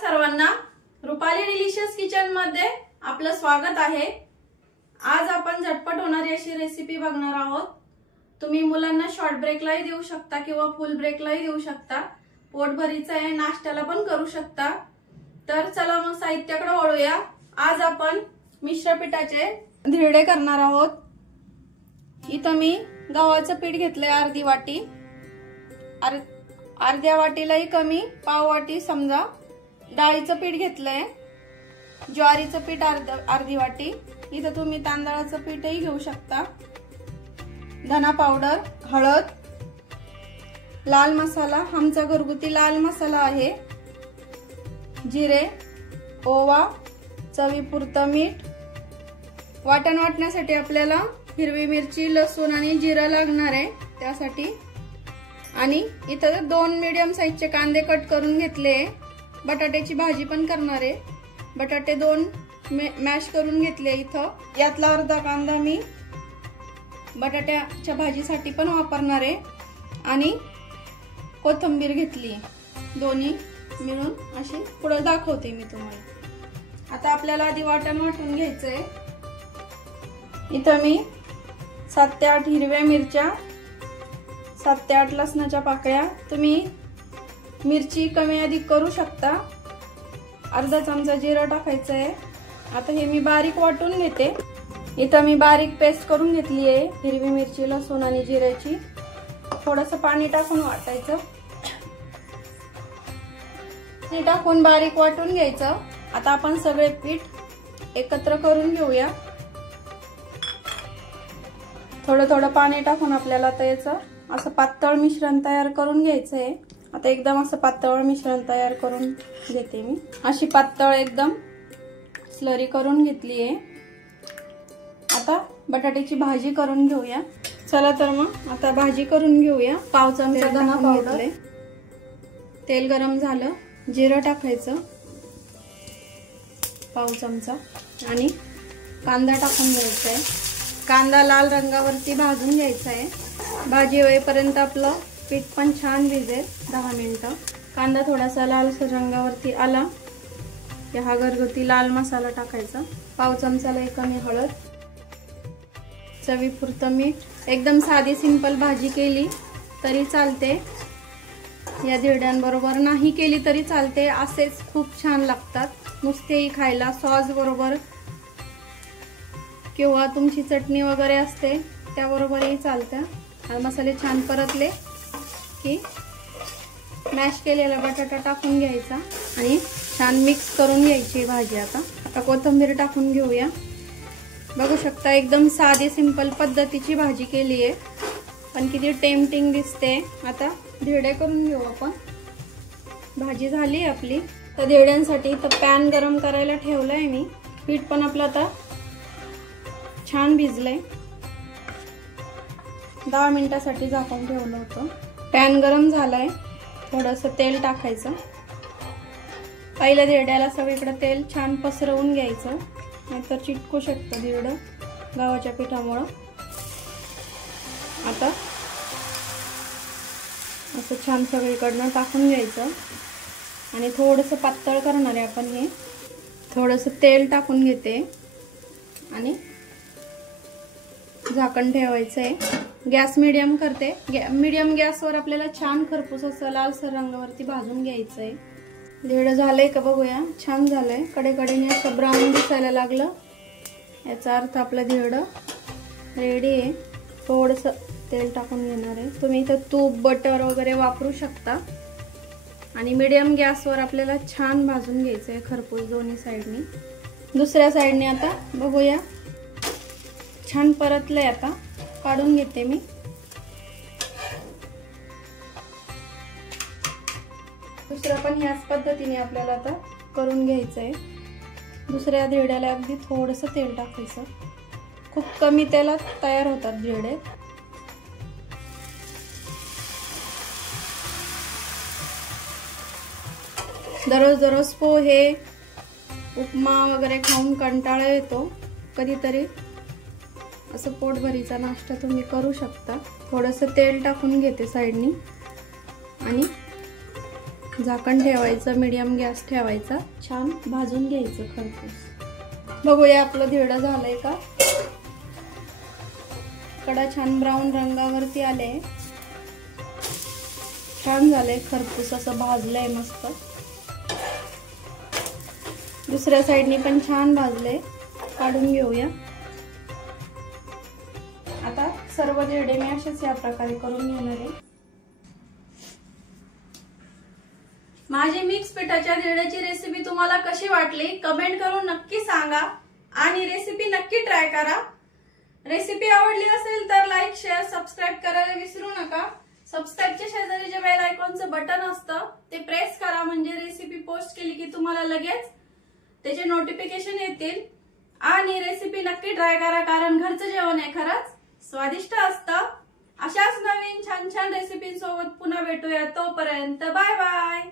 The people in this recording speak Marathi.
सर्वांना, रुपाली डिलिशियस किचन मध्ये आपलं स्वागत आहे। आज आपण झटपट होणारी अशी रेसिपी बघणार आहोत। तुम्ही मुलांना शॉर्ट ब्रेकलाही देऊ शकता किंवा फुल ब्रेकलाही देऊ शकता। पोटभरीचं आहे, नाश्त्याला पण करू शकता। तर चला मग साहित्याकडे वळूया। आज आपण मिश्र पिठाचे धिरडे करणार आहोत। इथं मी गव्हाचं पीठ घेतलंय अर्धी वाटी, अर्ध्या वाटीलाही कमी पाव वाटी समजा डाळीचं पीठ घेतलंय। ज्वारीचं पीठ अर्धी वाटी, इथं तुम्ही तांदळाचं पीठही घेऊ शकता। धना पावडर, हळद, लाल मसाला, आमचा घरगुती लाल मसाला आहे, जिरे, ओवा, चवीपुरतं मीठ। वाटण वाटण्यासाठी आपल्याला हिरवी मिरची, लसूण आणि जिरं लागणार आहे त्यासाठी। आणि इथं 2 मीडियम साईजचे कांदे कट करून घेतले। बटाट्याची भाजी पण करणार आहे, बटाटे 2 मॅश करून घेतले। इथं यातला अर्धा कांदा मी बटाट्याच्या भाजीसाठी पण वापरणार आहे आणि कोथिंबीर घेतली, दोन्ही मिळून अशी पुढे दाखवते मी तुम्हाला। आता आपल्याला आधी वाटण वाटून घ्यायचंय। इथं मी 7 ते 8 हिरव्या मिरच्या, 7 ते 8 लसणाच्या पाकळ्या, तुम्ही मिरची कमी अधिक करू शकता। अर्धा चमचा जिरं टाकायचं आहे। आता हे मी बारीक वाटून घेते। इथं मी बारीक पेस्ट करून घेतली आहे हिरवी मिरची, लसूण आणि जिऱ्याची। थोडंसं पाणी टाकून वाटायचं, पाणी टाकून बारीक वाटून घ्यायचं। आता आपण सगळे पीठ एकत्र करून घेऊया। थोडं थोडं पाणी टाकून आपल्याला त्याचं असं पातळ मिश्रण तयार करून घ्यायचं आहे। आता एकदम असं पातळ मिश्रण तयार करून घेते मी। अशी पातळ एकदम स्लरी करून घेतली आहे। आता बटाट्याची भाजी करून घेऊया। चला तर मग आता भाजी करून घेऊया। पाव चमचा धना पावडर, तेल गरम झालं, जिरं टाकायचं पाव चमचा आणि कांदा टाकून घ्यायचा आहे। कांदा लाल रंगावरती भाजून घ्यायचा आहे। भाजी होईपर्यंत आपलं पीठ पण छान भिजेल 10 मिनिटं। कांदा थोडासा लालसर रंगावरती आला की हा घरगुती लाल मसाला टाकायचा। पाव चमचाला कमी हळद, चवीपुरतं मीठ। एकदम साधी सिंपल भाजी केली तरी चालते, या धिरड्यांबरोबर नाही केली तरी चालते, असेच खूप छान लागतात नुसतेही खायला। सॉस बरोबर किंवा तुमची चटणी वगैरे असते त्याबरोबरही चालतं। मसाले छान परतले की मॅश केलेला बटाटा टाकून घ्यायचा आणि छान मिक्स करून घ्यायची भाजी। आता कोथिंबीर टाकून घेऊया। बघू शकता एकदम साधी सिंपल पद्धतीची भाजी केली आहे, पण किती टेम्पटिंग दिसते। आता धिरडे करून घेऊ आपण। भाजी झाली आपली। तर धिरड्यांसाठी तर पॅन गरम करायला ठेवलाय मी। पीठ पण आपलं आता छान भिजलंय, 10 मिनिटासाठी झाकून ठेवलं होतं। पॅन गरम झालाय, थोडंसं तेल टाकायचं। पहिल्या धिरड्याला सगळीकडे तेल छान पसरवून घ्यायचं, नाहीतर चिटकू शकतं धिरडं गव्हाच्या पिठामुळं। आता असं छान सगळीकडनं टाकून घ्यायचं आणि थोडंसं पातळ करणार आहे आपण हे। थोडंसं तेल टाकून घेते आणि झाकण ठेवायचं आहे। गॅस मीडियम करते। मीडियम गॅसवर आपल्याला छान खरपूस असं लालसर रंगावरती भाजून घ्यायचं आहे। धिरडं झालंय का बघूया। छान झालंय, कडेकडेने असं ब्राऊन दिसायला लागलं, याचा अर्थ आपलं धिरडं रेडी आहे। थोडंसं तेल टाकून घेणार आहे। तुम्ही इथं तूप, बटर वगैरे वापरू शकता। आणि मीडियम गॅसवर आपल्याला छान भाजून घ्यायचं आहे खरपूस दोन्ही साईडनी। दुसऱ्या साईडने आता बघूया, छान परतलंय। आता काढून घेते मी। दुसरं पण ह्याच पद्धतीने आपल्याला आता करून घ्यायचंय। दुसऱ्या धिरड्याला अगदी थोडंसं तेल टाकायचं, खूप कमी तेलात तयार होतात धिरडे। दररोज पोहे, उपमा वगैरे खाऊन कंटाळा येतो, कधीतरी असं पोटभरीचा नाश्ता तुम्ही करू शकता। थोडंसं तेल टाकून घेते साईडनी आणि झाकण ठेवायचं, मीडियम गॅस ठेवायचा, छान भाजून घ्यायचं खरपूस। बघूया आपलं धिरडं झालंय का। कडा छान ब्राऊन रंगावरती आले, छान झालंय, खरपूस असं भाजलंय मस्त। दुसऱ्या साईडनी पण छान भाजलंय, काढून घेऊया। आता सर्व धिरडे मी असेच या प्रकारे करून घेणार आहे। माझी मिक्स पिठाच्या धिरड्याची रेसिपी तुम्हाला कशी वाटली कमेंट करून नक्की सांगा आणि रेसिपी नक्की ट्राय करा। रेसिपी आवडली असेल तर लाईक, शेअर, सबस्क्राईब करायला विसरू नका। सबस्क्राईबच्या शेजारी जे बेल आयकॉनचं बटन असतं ते प्रेस करा, म्हणजे रेसिपी पोस्ट केली की तुम्हाला लगेच त्याचे नोटिफिकेशन येतील। आणि रेसिपी नक्की ट्राय करा, कारण घरचं जेवण आहे खरंच स्वादिष्ट असतं। अशाच नवीन छान छान रेसिपींसोबत पुन्हा भेटूया, तोपर्यंत बाय बाय।